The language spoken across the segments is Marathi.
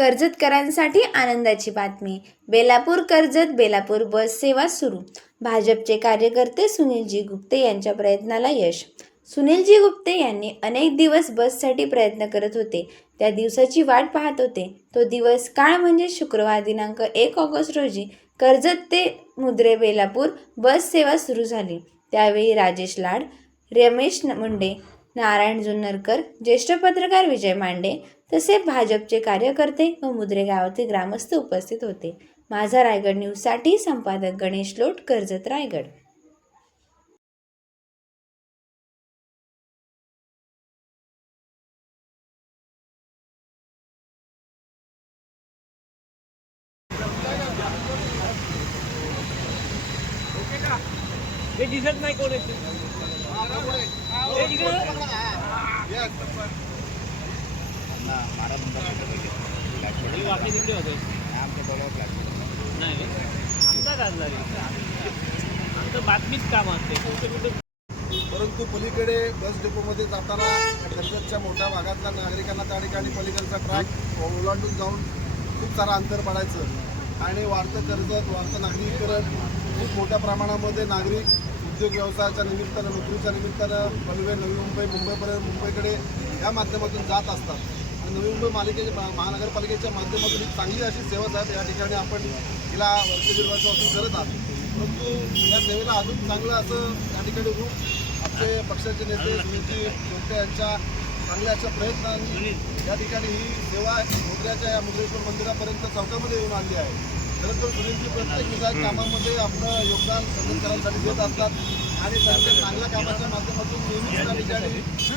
कर्जतकरांसाठी आनंदाची बातमी. बेलापूर कर्जत बेलापूर बस सेवा सुरू. भाजपचे कार्यकर्ते सुनीलजी गुप्ते यांच्या प्रयत्नाला यश. सुनीलजी गुप्ते यांनी अनेक दिवस बससाठी प्रयत्न करत होते. त्या दिवसाची वाट पाहत होते. तो दिवस काळ म्हणजे शुक्रवार दिनांक एक ऑगस्ट रोजी कर्जत ते मुद्रे बेलापूर बस सेवा सुरू झाली. त्यावेळी राजेश लाड रमेश न- मुंडे नारायण जुन्नरकर ज्येष्ठ पत्रकार विजय मांडे तसे भाजपचे कार्यकर्ते व मुद्रे गावातील ग्रामस्थ उपस्थित होते. माझा रायगड न्यूजसाठी संपादक गणेश लोट कर्जत रायगड. हे दिसत नाही कोण बातमीच काम असते परंतु पलीकडे बस डेपोमध्ये जाताना कर्जतच्या मोठ्या भागातल्या नागरिकांना त्या ठिकाणी पलीकडचा ट्रॅक ओलांडून जाऊन खूप सारा अंतर पडायचं. आणि वाढतं कर्जत वाढतं नागरिकीकरण खूप मोठ्या प्रमाणामध्ये नागरिक उद्योग व्यवसायाच्या निमित्तानं नोकरीच्या निमित्तानं पनवे नवी मुंबई मुंबईपर्यंत मुंबईकडे या माध्यमातून जात असतात. आणि नवी मुंबई मालिकेच्या महानगरपालिकेच्या माध्यमातून एक चांगली अशी सेवा साहेब या ठिकाणी आपण तिला वर्ष दीड करत आहात. परंतु या सेवेला अजून चांगलं असं या ठिकाणी रूप आमचे पक्षाचे नेते सुनीलजी गोगटे यांच्या चांगल्या अशा प्रयत्नांनी या ठिकाणी ही सेवा मुद्र्याच्या या मुद्रेश्वर मंदिरापर्यंत चौकामध्ये येऊन आली आहे. खरं तर सुनीलजी प्रत्येक विधायक कामामध्ये आपलं योगदान कर्जतकरांसाठी देत असतात आणि त्यांच्या चांगल्या कामाच्या माध्यमातून नेहमीच त्या ठिकाणी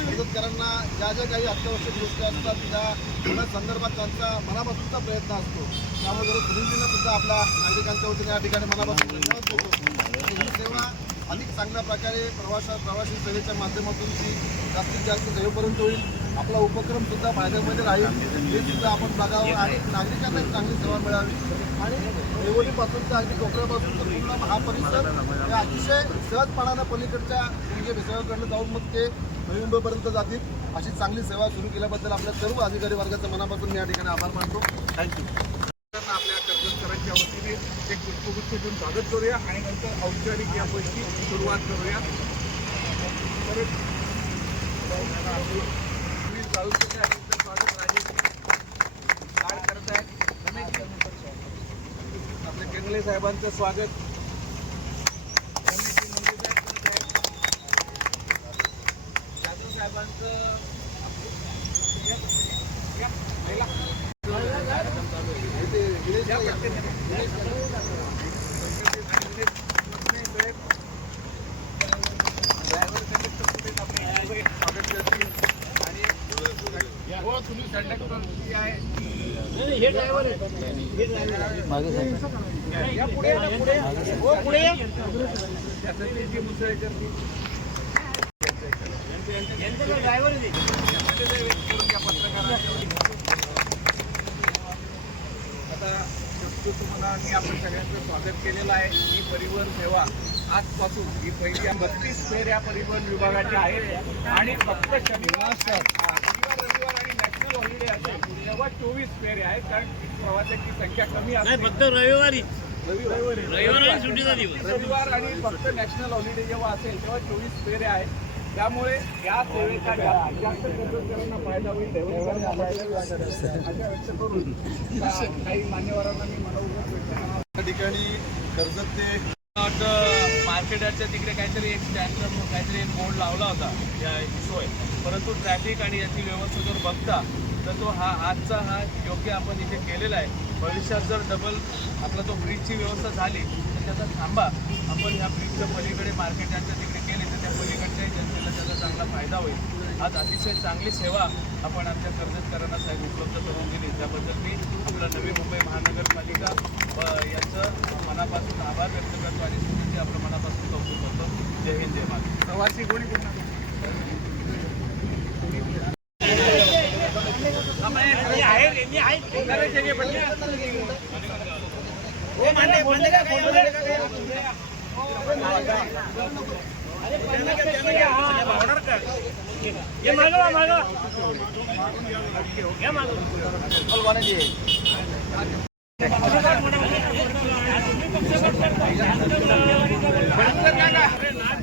कर्जतकरांना ज्या ज्या काही अत्यावश्यक गोष्टी असतात त्या संदर्भात त्यांचा मनापासूनचा प्रयत्न असतो. त्यामुळे जर सुनीलजींना सुद्धा आपल्या नागरिकांच्या वतीने या ठिकाणी मनापासून धन्यवाद देतो. ही सेवा अधिक चांगल्या प्रकारे प्रवासा प्रवासी सेवेच्या माध्यमातून ती जास्तीत जास्त सेवेपर्यंत होईल. आपला उपक्रम सुद्धा फायद्यामध्ये राहील. हे सुद्धा आपण बघावं आणि नागरिकांना चांगली सेवा मिळावी. आणि देवळीपासून तर अगदी कोपऱ्यापासून तर पूर्ण हा परिसर हे अतिशय सहजपणानं पलीकडच्या म्हणजे विसर्गाकडनं जाऊन मग ते नवी मुंबईपर्यंत जातील. अशी चांगली सेवा सुरू केल्याबद्दल आपल्या सर्व अधिकारी वर्गाच्या मनापासून मी या ठिकाणी आभार मानतो. थँक्यू आपल्या कर्जतकरांच्या वतीने एक पुष्पगुच्छ देऊन स्वागत करूया आणि नंतर औपचारिक यापैकी सुरुवात करूया. आपल्या केंगले साहेबांचं स्वागत. जाधव साहेबांचं या, या, पहिला. या पटकन या. ड्रायव्हर कंडक्टर सुद्धा आपले स्वागत करतील आणि हो तुम्ही कंडक्टर आहे हे ड्रायव्हर आहे हे ड्रायव्हर या पुढे या ना, पुढे या. हो पुढे या त्यासाठी जी मुसळेकर ती यांचं ड्रायव्हर आहे आता शक्य तुम्हाला मी आपण सगळ्यांचं स्वागत केलेलं आहे. ही परिवहन सेवा. आजपासून ही पहिली बत्तीस फेऱ्या परिवहन विभागाच्या आहेत आणि फक्त शनिवार हॉलिडे तेव्हा चोवीस फेऱ्या आहेत कारण प्रवाशांची संख्या कमी नाही असते फक्त रविवारी. रविवार रविवार आणि सुट्टीचा दिवस. रविवार आणि फक्त नॅशनल हॉलिडे जेव्हा असेल तेव्हा चोवीस फेऱ्या आहेत. त्यामुळे या सेवेचा जास्त कर्जतकरांना फायदा होईल अशा व्यक्त करून काही मान्यवरांना मी मनोगत व्यक्त ठिकाणी कर्जत ते मार्केटाच्या तिकडे काहीतरी एक स्टँडचा काहीतरी एक बोर्ड लावला होता. या सोय. परंतु ट्रॅफिक आणि याची व्यवस्था जर बघता तर तो हा आजचा हा योग्य आपण इथे केलेला आहे. भविष्यात जर डबल आपला तो ब्रिजची व्यवस्था झाली तर त्याचा थांबा. आपण ह्या ब्रिजच्या पलीकडे मार्केटाच्या तिकडे केले तर त्या पलीकडच्या जनतेला त्याचा चांगला फायदा होईल. आज अतिशय चांगली सेवा आपण आमच्या कर्जतकरांना साहेब उपलब्ध करून दिली. त्याबद्दल मी आपलं नवी मुंबई महानगरपालिका याचं यांचं मनापासून आभार व्यक्त करतो आणि सुनीलचे आपलं मनापासून कौतुक करतो जय हिंद जय महाराज प्रवासी कोणी पुन्हा ऑर्डर